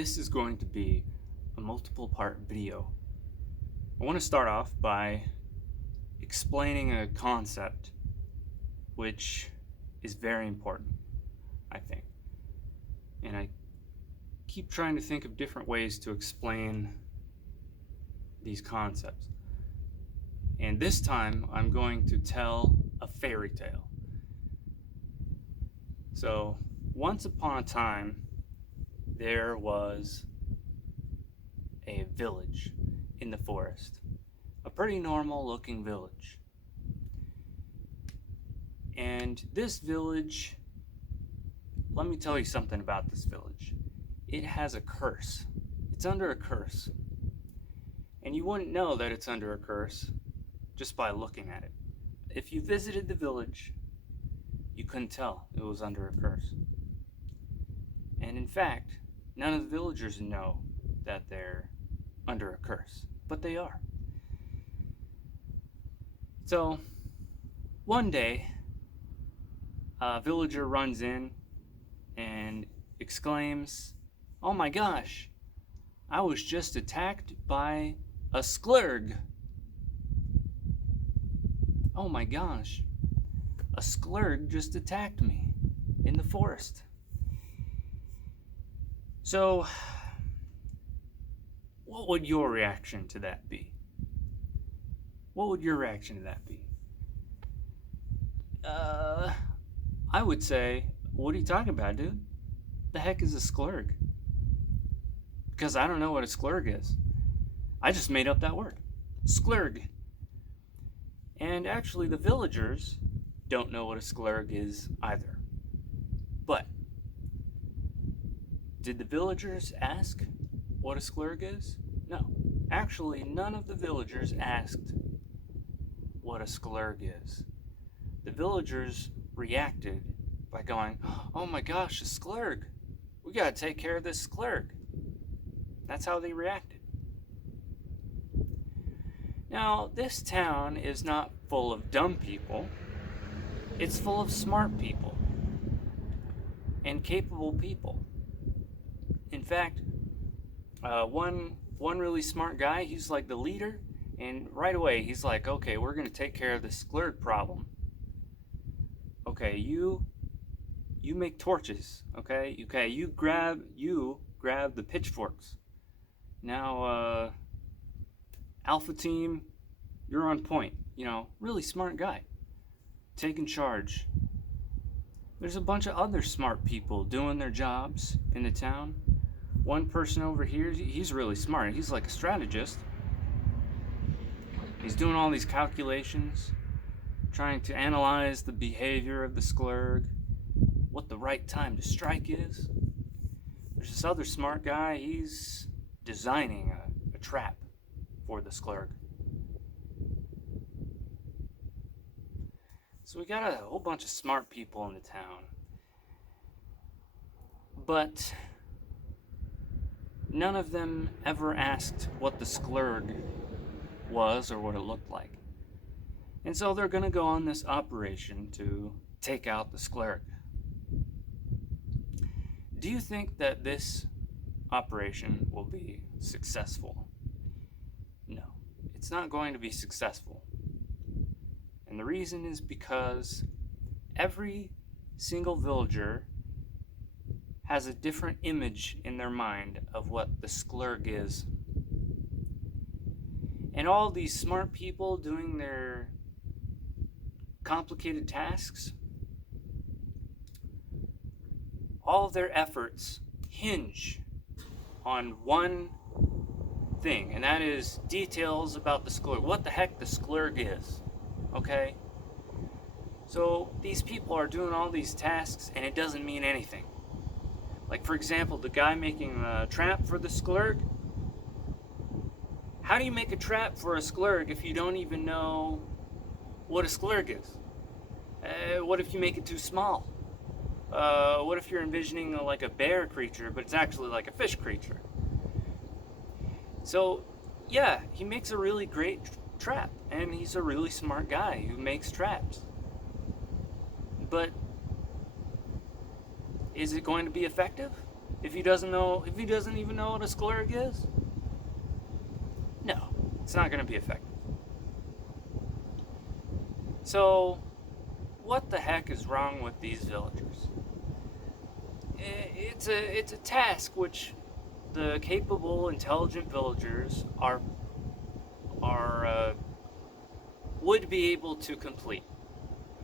This is going to be a multiple part video. I want to start off by explaining a concept which is very important, I think. And I keep trying to think of different ways to explain these concepts. And this time I'm going to tell a fairy tale. So, once upon a time, there was a village in the forest. A pretty normal looking village. And this village, let me tell you something about this village. It has a curse. It's under a curse. And you wouldn't know that it's under a curse just by looking at it. If you visited the village, you couldn't tell it was under a curse. And in fact, none of the villagers know that they're under a curse, but they are. So, one day, a villager runs in and exclaims, "Oh my gosh, I was just attacked by a sklurg. Oh my gosh, a sklurg just attacked me in the forest." So, what would your reaction to that be? What would your reaction to that be? I would say, what are you talking about, dude? The heck is a sklurg? Because I don't know what a sklurg is. I just made up that word. Sklurg. And actually, the villagers don't know what a sklurg is either. But, did the villagers ask what a sklurg is? No. Actually, none of the villagers asked what a sklurg is. The villagers reacted by going, "Oh my gosh, a sklurg. We gotta take care of this sklurg." That's how they reacted. Now, this town is not full of dumb people. It's full of smart people and capable people. In fact, one really smart guy, he's like the leader, and right away he's like, "Okay, we're gonna take care of this sklurg problem. Okay, you make torches. Okay, you grab the pitchforks. Now, Alpha Team, you're on point. Really smart guy, taking charge." There's a bunch of other smart people doing their jobs in the town. One person over here, he's really smart. He's like a strategist. He's doing all these calculations, trying to analyze the behavior of the sklurg, what the right time to strike is. There's this other smart guy, he's designing a trap for the sklurg. So we got a whole bunch of smart people in the town. But none of them ever asked what the sklurg was or what it looked like. And so they're going to go on this operation to take out the sklurg. Do you think that this operation will be successful? No, it's not going to be successful. And the reason is because every single villager has a different image in their mind of what the sklurg is. And all these smart people doing their complicated tasks, all of their efforts hinge on one thing, and that is details about the sklurg. What the heck the sklurg is. Okay? So these people are doing all these tasks and it doesn't mean anything. Like, for example, the guy making a trap for the sklurg. How do you make a trap for a sklurg if you don't even know what a sklurg is? What if you make it too small? What if you're envisioning like a bear creature, but it's actually like a fish creature? So, yeah, he makes a really great trap, and he's a really smart guy who makes traps. But is it going to be effective? if he doesn't even know what a sklurg is? No, it's not going to be effective. So, what the heck is wrong with these villagers? It's a task which the capable, intelligent villagers would be able to complete.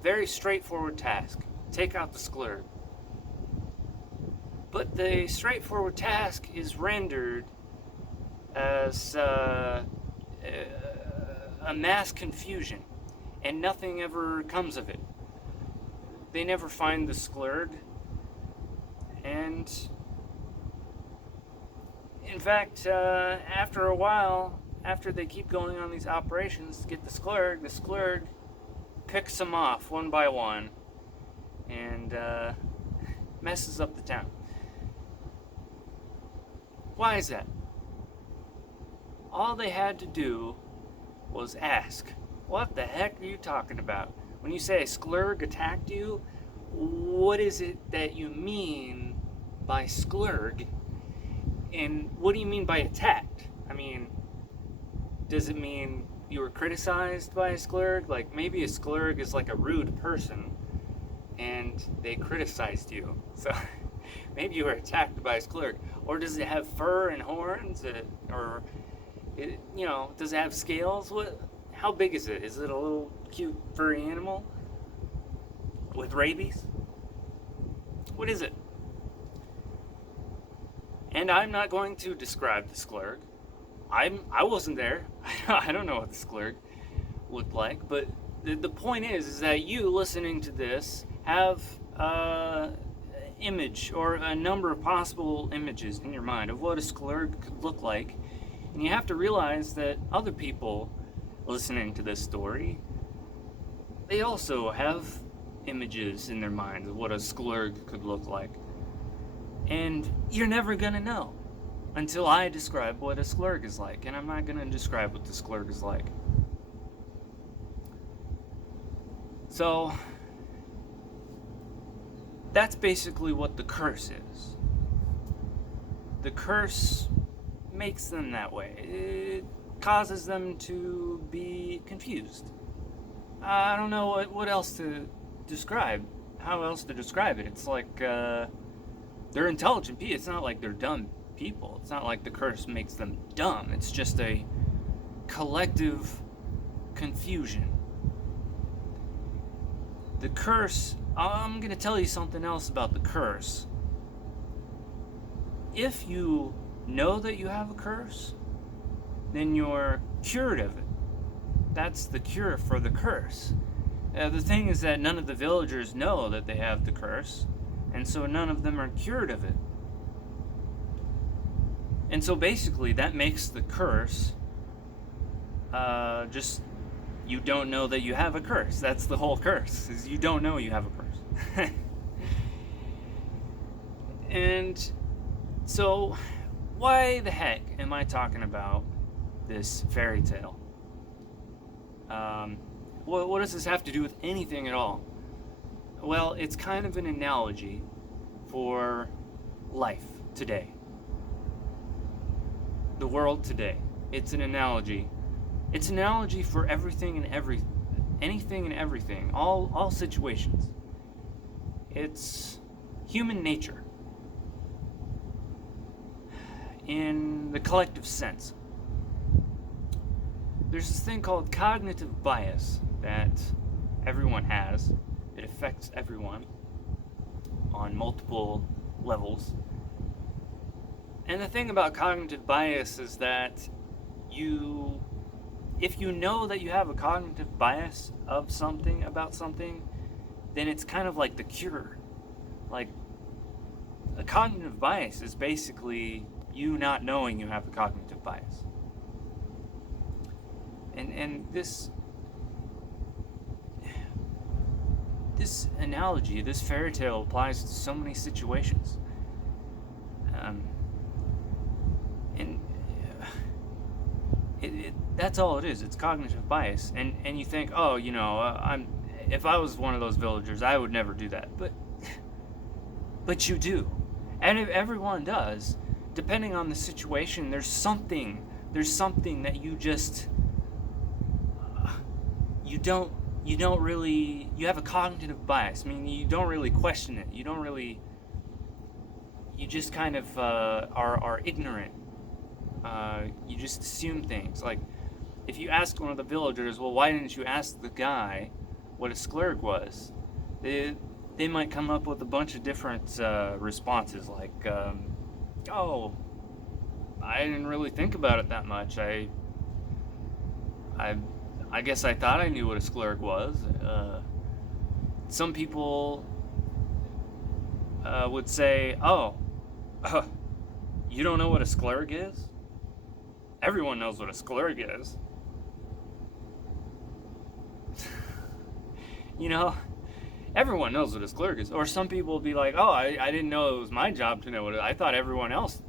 Very straightforward task. Take out the sklurg. But the straightforward task is rendered as a mass confusion, and nothing ever comes of it. They never find the sklurg, and in fact, after a while, after they keep going on these operations to get the sklurg picks them off one by one and messes up the town. Why is that? All they had to do was ask, what the heck are you talking about? When you say a sklurg attacked you, what is it that you mean by sklurg? And what do you mean by attacked? I mean, does it mean you were criticized by a sklurg? Like, maybe a sklurg is like a rude person and they criticized you. So maybe you were attacked by a sklurg. Or does it have fur and horns? Or, does it have scales? How big is it? Is it a little cute furry animal with rabies? What is it? And I'm not going to describe the sklurg. I wasn't there. I don't know what the sklurg looked like. But the point is that you listening to this have image or a number of possible images in your mind of what a sklurg could look like. And you have to realize that other people listening to this story, they also have images in their mind of what a sklurg could look like. And you're never gonna know until I describe what a sklurg is like. And I'm not gonna describe what the sklurg is like. So that's basically what the curse is. The curse makes them that way. It causes them to be confused. I don't know what else to describe. How else to describe it? It's like they're intelligent people. It's not like they're dumb people. It's not like the curse makes them dumb. It's just a collective confusion. The curse, I'm going to tell you something else about the curse. If you know that you have a curse, then you're cured of it. That's the cure for the curse. The thing is that none of the villagers know that they have the curse, and so none of them are cured of it. And so basically that makes the curse just, you don't know that you have a curse. That's the whole curse, is you don't know you have a curse. And so why the heck am I talking about this fairy tale? What does this have to do with anything at all? Well, it's kind of an analogy for life today. The world today. It's an analogy. It's an analogy for everything and anything and everything, all situations. It's human nature in the collective sense. There's this thing called cognitive bias that everyone has. It affects everyone on multiple levels. And the thing about cognitive bias is that if you know that you have a cognitive bias of something, about something, then it's kind of like the cure. Like, a cognitive bias is basically you not knowing you have a cognitive bias. And this analogy, this fairy tale applies to so many situations. That's all it is. It's cognitive bias. And you think, oh, if I was one of those villagers, I would never do that. But you do. And if everyone does, depending on the situation, there's something that you just you don't really, you have a cognitive bias. I mean, you don't really question it. You just kind of are ignorant. You just assume things. Like, if you ask one of the villagers, well, why didn't you ask the guy what a sklurg was? They might come up with a bunch of different responses, like, oh, I didn't really think about it that much. I guess I thought I knew what a sklurg was. Some people would say, oh, you don't know what a sklurg is? Everyone knows what a sklurg is. You know, everyone knows what a sklurg is. Or some people will be like, oh, I didn't know it was my job to know what it is. I thought everyone else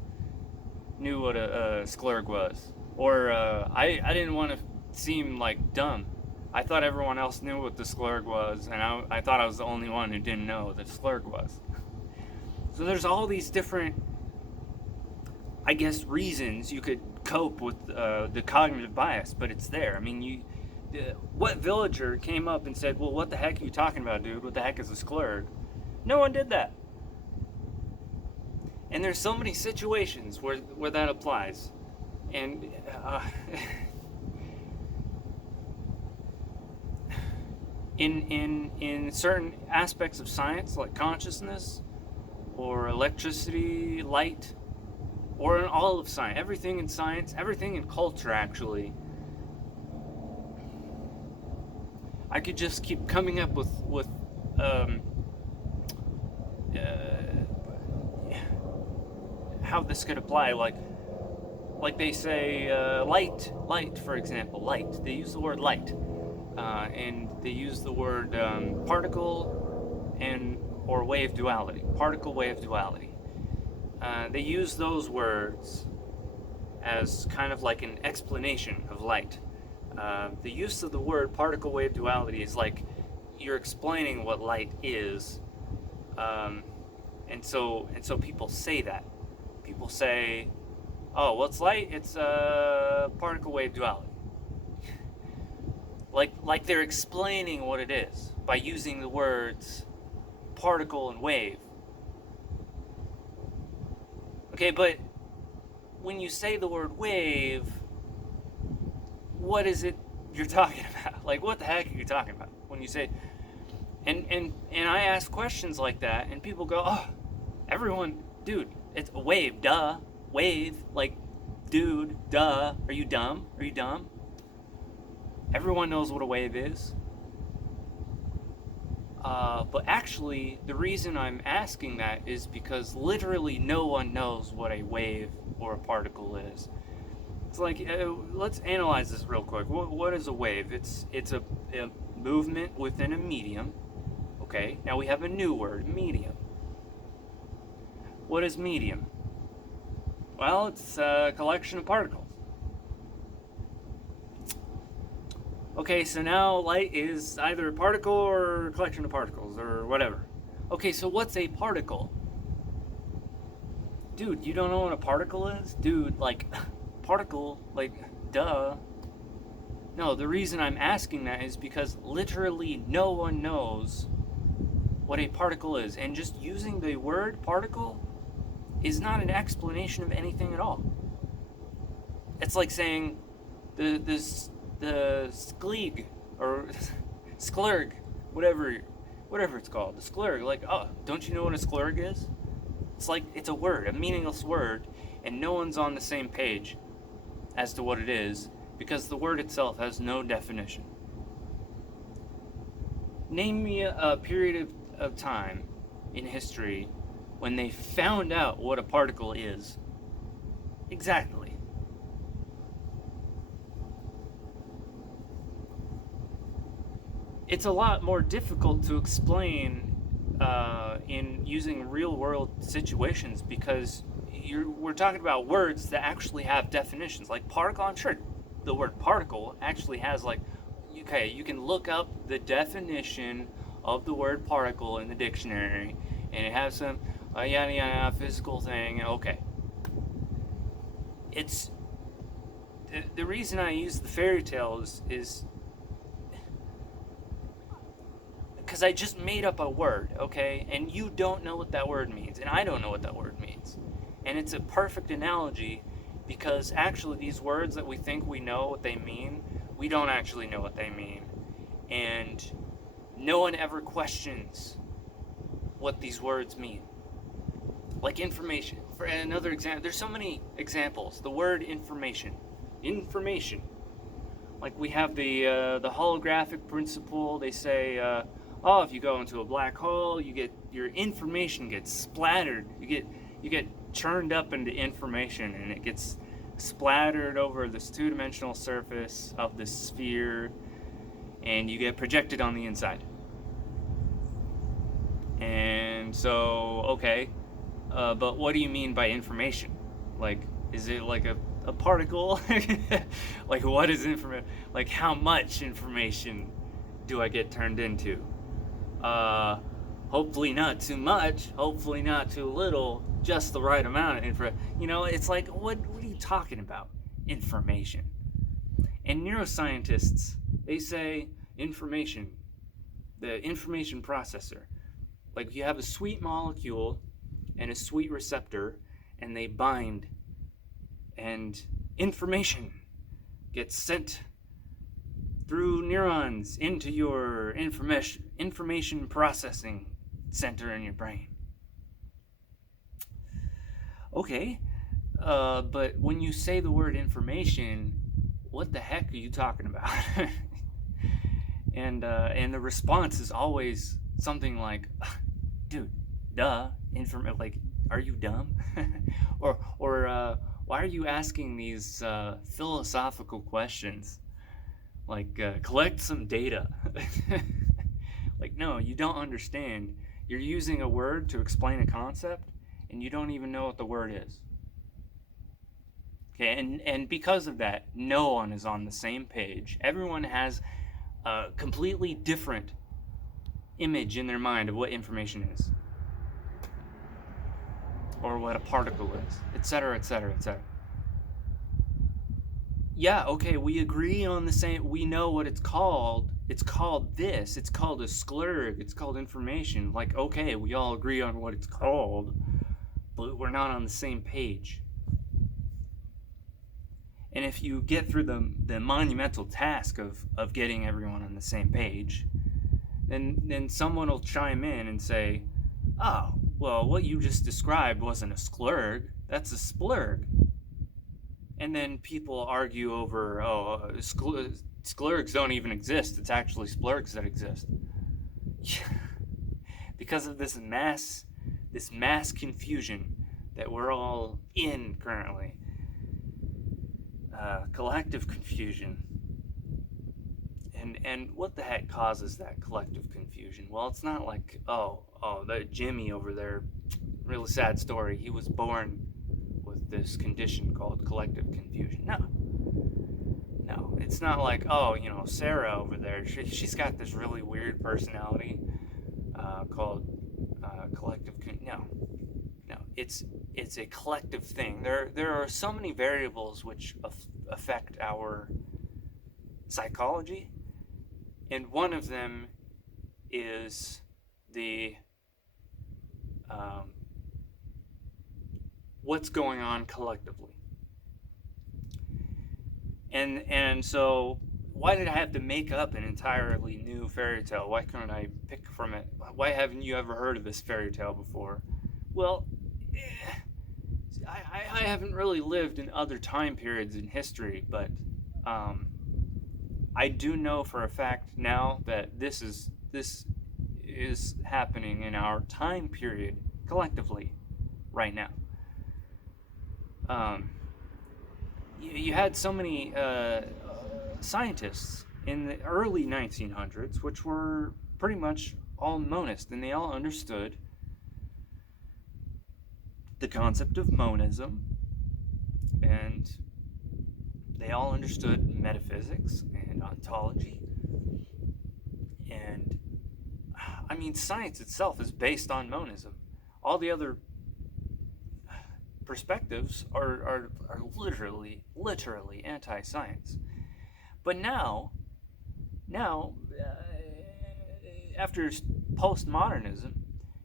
knew what a sklurg was. Or I didn't want to seem like dumb. I thought everyone else knew what the sklurg was, and I thought I was the only one who didn't know what the sklurg was. So there's all these different, I guess, reasons you could cope with the cognitive bias, but it's there. I mean, what villager came up and said, well, what the heck are you talking about, dude? What the heck is a sklurg? No one did that. And there's so many situations where that applies. And in certain aspects of science, like consciousness or electricity, light, or in all of science, everything in science, everything in culture, actually, I could just keep coming up with how this could apply. Like they say, light, for example, light. They use the word light, and they use the word particle or wave duality. Particle wave duality. They use those words as kind of like an explanation of light. The use of the word particle wave duality is like you're explaining what light is, and so people say that. People say, "Oh, what's light? It's particle wave duality." like they're explaining what it is by using the words particle and wave. Okay, but when you say the word wave, what is it you're talking about? Like, what the heck are you talking about when you say? And I ask questions like that, and people go, "Oh, everyone, dude, it's a wave, duh, wave, like, dude, duh. Are you dumb? Are you dumb? Everyone knows what a wave is." But actually, the reason I'm asking that is because literally no one knows what a wave or a particle is. It's like, let's analyze this real quick. What is a wave? It's a movement within a medium. Okay, now we have a new word, medium. What is medium? Well, it's a collection of particles. Okay, so now light is either a particle or a collection of particles or whatever. Okay, so what's a particle? Dude, you don't know what a particle is? Dude, like, particle, like, duh. No, the reason I'm asking that is because literally no one knows what a particle is. And just using the word particle is not an explanation of anything at all. It's like saying the skleeg or sklurg, whatever it's called, the sklurg. Like, oh, don't you know what a sklurg is? It's like, it's a word, a meaningless word, and no one's on the same page as to what it is because the word itself has no definition. Name me a period of time in history when they found out what a particle is. Exactly. It's a lot more difficult to explain in using real-world situations because we're talking about words that actually have definitions. Like particle, I'm sure the word particle actually has, like, okay, you can look up the definition of the word particle in the dictionary, and it has some Yada yada, physical thing. Okay. It's the reason I use the fairy tales is because I just made up a word, okay? And you don't know what that word means, and I don't know what that word means. And it's a perfect analogy because actually, these words that we think we know what they mean, we don't actually know what they mean. And no one ever questions what these words mean. Like information. For another example, there's so many examples. The word information. Information. Like we have the holographic principle. They say, oh, if you go into a black hole, you get your information gets splattered. You get churned up into information, and it gets splattered over this two-dimensional surface of this sphere, and you get projected on the inside. And so, okay, but what do you mean by information? Like, is it like a particle? Like, what is information? Like, how much information do I get turned into? Hopefully not too much, hopefully not too little, just the right amount of info. It's like, what are you talking about? Information. And neuroscientists, they say information, the information processor. Like you have a sweet molecule and a sweet receptor, and they bind, and information gets sent through neurons into your information processing center in your brain. Okay, but when you say the word information, what the heck are you talking about? And the response is always something like, dude, duh, like, are you dumb? or why are you asking these philosophical questions? Like, collect some data. Like, no, you don't understand. You're using a word to explain a concept, and you don't even know what the word is. Okay, and because of that, no one is on the same page. Everyone has a completely different image in their mind of what information is, or what a particle is, etc., etc., etc. Yeah, okay, we agree on the same, we know what it's called. It's called this. It's called a sklurg. It's called information. Like, okay, we all agree on what it's called, but we're not on the same page. And if you get through the monumental task of getting everyone on the same page, then someone will chime in and say, oh, well, what you just described wasn't a sklurg, that's a splurg. And then people argue over, sklurgs don't even exist. It's actually splurgs that exist. Because of this mass confusion that we're all in currently. Collective confusion. And what the heck causes that collective confusion? Well, it's not like, that Jimmy over there, really sad story. He was born with this condition called collective confusion. No, it's not like, Sarah over there, she's got this really weird personality called collective. No, it's a collective thing. There are so many variables which affect our psychology, and one of them is the what's going on collectively. And so why did I have to make up an entirely new fairy tale? Why couldn't I pick from it? Why haven't you ever heard of this fairy tale before? Well, I haven't really lived in other time periods in history, but I do know for a fact now that this is happening in our time period collectively right now. You had so many scientists in the early 1900s which were pretty much all monist, and they all understood the concept of monism, and they all understood metaphysics and ontology. And I mean, science itself is based on monism. All the other perspectives are literally anti-science. But now after postmodernism,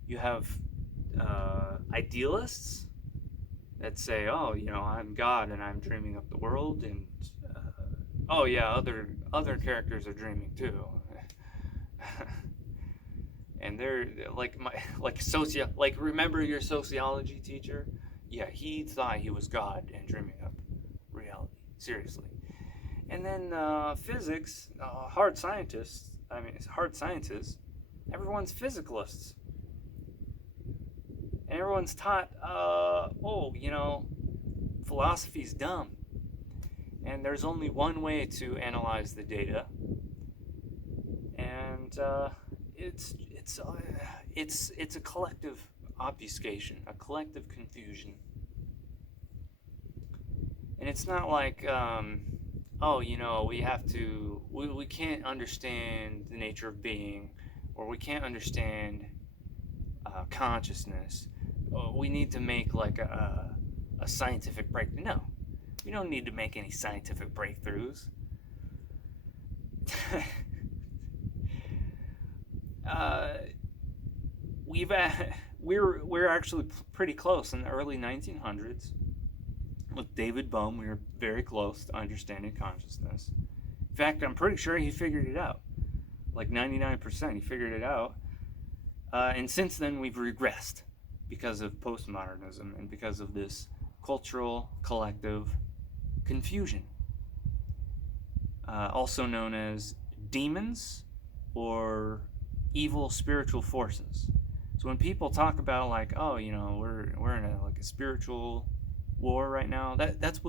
you have idealists that say, oh, I'm God and I'm dreaming up the world, and oh yeah, other characters are dreaming too. And they're like remember your sociology teacher? Yeah, he thought he was God and dreaming up reality. Seriously. And then physics, hard scientists, everyone's physicalists. And everyone's taught, philosophy's dumb. And there's only one way to analyze the data. And it's a collective obfuscation, a collective confusion. And it's not like, we can't understand the nature of being, or we can't understand consciousness. We need to make like a scientific breakthrough. No, we don't need to make any scientific breakthroughs. We're actually pretty close in the early 1900s. With David Bohm, we were very close to understanding consciousness. In fact, I'm pretty sure he figured it out. Like 99%, he figured it out. And since then, we've regressed because of postmodernism and because of this cultural collective confusion. Also known as demons or evil spiritual forces. So when people talk about like, we're in a spiritual war right now, that's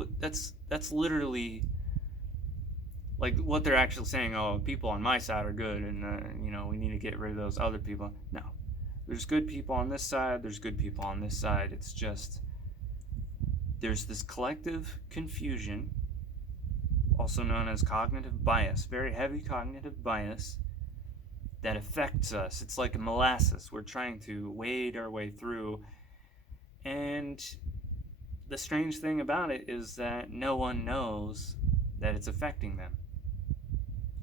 literally like what they're actually saying. Oh, people on my side are good, and we need to get rid of those other people. No, there's good people on this side, there's good people on this side. It's just there's this collective confusion, also known as cognitive bias, very heavy cognitive bias that affects us. It's like a molasses we're trying to wade our way through. And the strange thing about it is that no one knows that it's affecting them.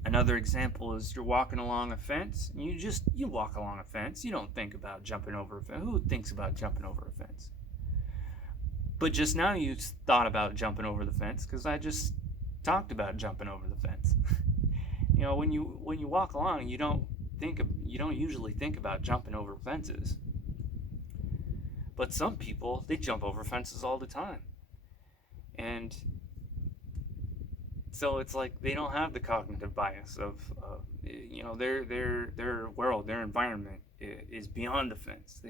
Another example is you're walking along a fence, and you walk along a fence. You don't think about jumping over a fence. Who thinks about jumping over a fence? But just now you thought about jumping over the fence because I just talked about jumping over the fence. When you walk along, you don't usually think about jumping over fences. But some people, they jump over fences all the time. And so it's like they don't have the cognitive bias of their world, their environment is beyond the fence.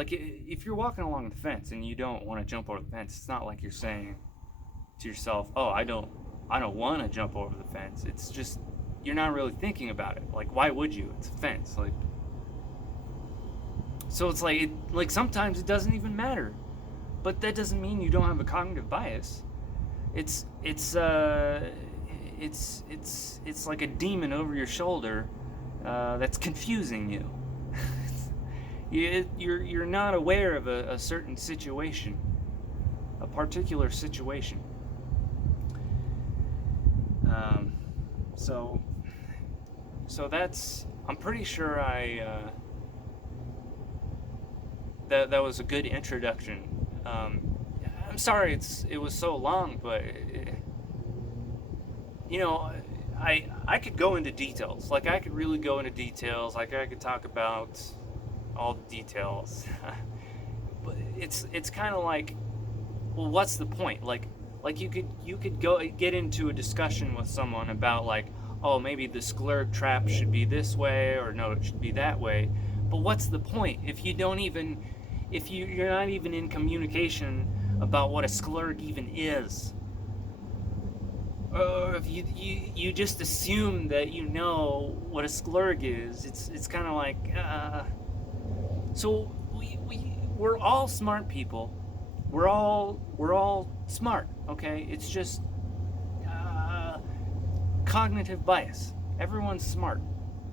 If you're walking along the fence and you don't want to jump over the fence, it's not like you're saying to yourself, "Oh, I don't want to jump over the fence." It's just you're not really thinking about it. Like, why would you? It's a fence. So it's like sometimes it doesn't even matter, but that doesn't mean you don't have a cognitive bias. It's like a demon over your shoulder that's confusing you. You're not aware of a certain situation, a particular situation. So that's, I'm pretty sure that was a good introduction. I'm sorry it was so long, but I could go into details. Like I could really go into details. Like I could talk about all the details. But it's kind of like, well, what's the point? Like you could go get into a discussion with someone about like, oh, maybe the sklurg trap should be this way, or no, it should be that way. But what's the point if you're not even in communication about what a sklurg even is? Or if you just assume that you know what a sklurg is, it's kind of like, so we're all smart people. We're all smart, okay? It's just cognitive bias. Everyone's smart.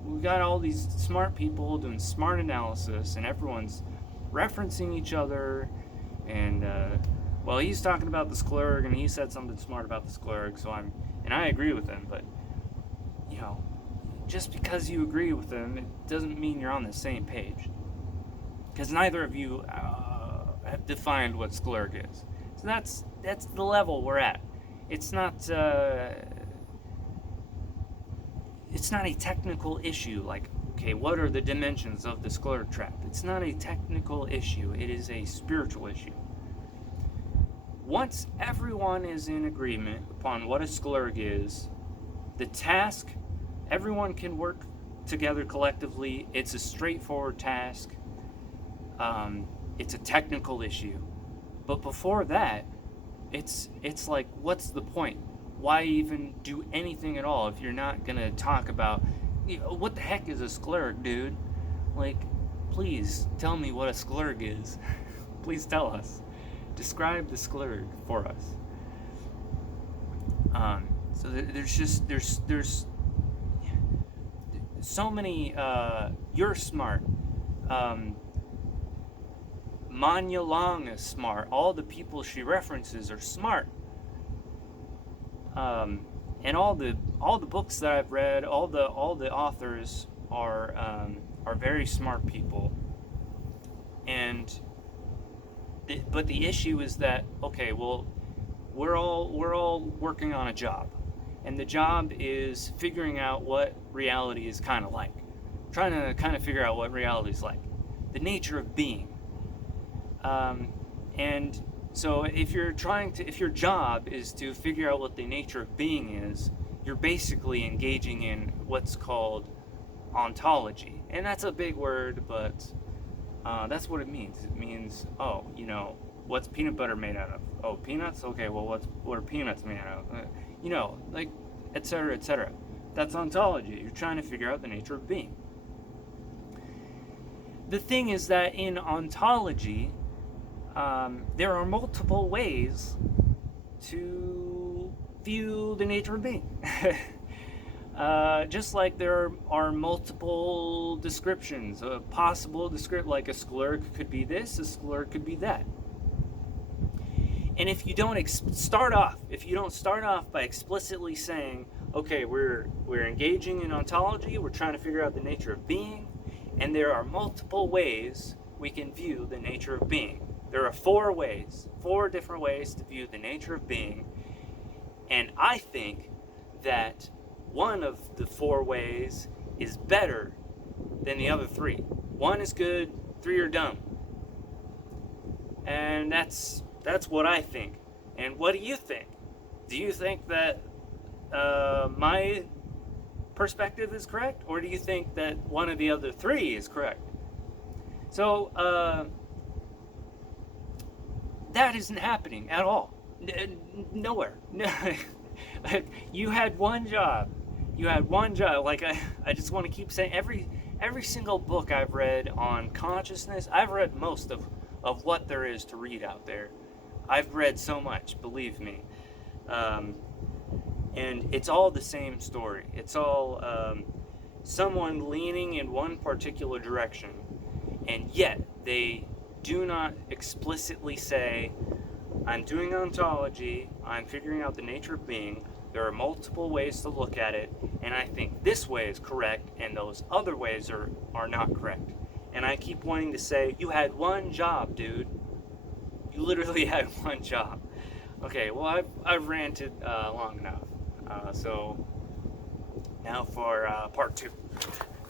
We've got all these smart people doing smart analysis, and everyone's referencing each other, And well, he's talking about the Sklurg, and he said something smart about the Sklurg, and I agree with him. But you know, just because you agree with him, it doesn't mean you're on the same page. Because neither of you have defined what Sklurg is. So that's the level we're at. It's not a technical issue like, okay, what are the dimensions of the Sklurg trap? It's not a technical issue. It is a spiritual issue. Once everyone is in agreement upon what a Sklurg is, the task, everyone can work together collectively. It's a straightforward task. It's a technical issue. But before that, it's like, what's the point? Why even do anything at all if you're not going to talk about, what the heck is a Sklurg, dude? Like, please tell me what a Sklurg is. Please tell us. Describe the Sklurg for us. So there's so many, you're smart. Manya Long is smart. All the people she references are smart. And all the books that I've read, all the authors are very smart people. And but the issue is that, okay, well, we're all working on a job, and the job is figuring out what reality is kind of like, trying to kind of figure out what reality is like, the nature of being. And so if your job is to figure out what the nature of being is, you're basically engaging in what's called ontology. And that's a big word, but that's what it means. It means, what's peanut butter made out of? Oh, peanuts? Okay, well, what are peanuts made out of? Like, etc., etc. That's ontology. You're trying to figure out the nature of being. The thing is that in ontology, there are multiple ways to view the nature of being. Just like there are multiple descriptions, a possible description, like a Sklurg could be this, a Sklurg could be that. And if you don't start off by explicitly saying, okay, we're engaging in ontology, we're trying to figure out the nature of being, and there are multiple ways we can view the nature of being. There are four different ways to view the nature of being, and I think that one of the four ways is better than the other three. One is good, three are dumb. And that's what I think. And what do you think? Do you think that my perspective is correct, or do you think that one of the other three is correct? So that isn't happening at all. Nowhere. You had one job. Like, I just want to keep saying, every single book I've read on consciousness, I've read most of what there is to read out there. I've read so much, believe me. And it's all the same story. It's all someone leaning in one particular direction, and yet they do not explicitly say, I'm doing ontology, I'm figuring out the nature of being, there are multiple ways to look at it, and I think this way is correct, and those other ways are not correct. And I keep wanting to say, you had one job, dude. You literally had one job. Okay, well, I've ranted long enough. So now for part 2.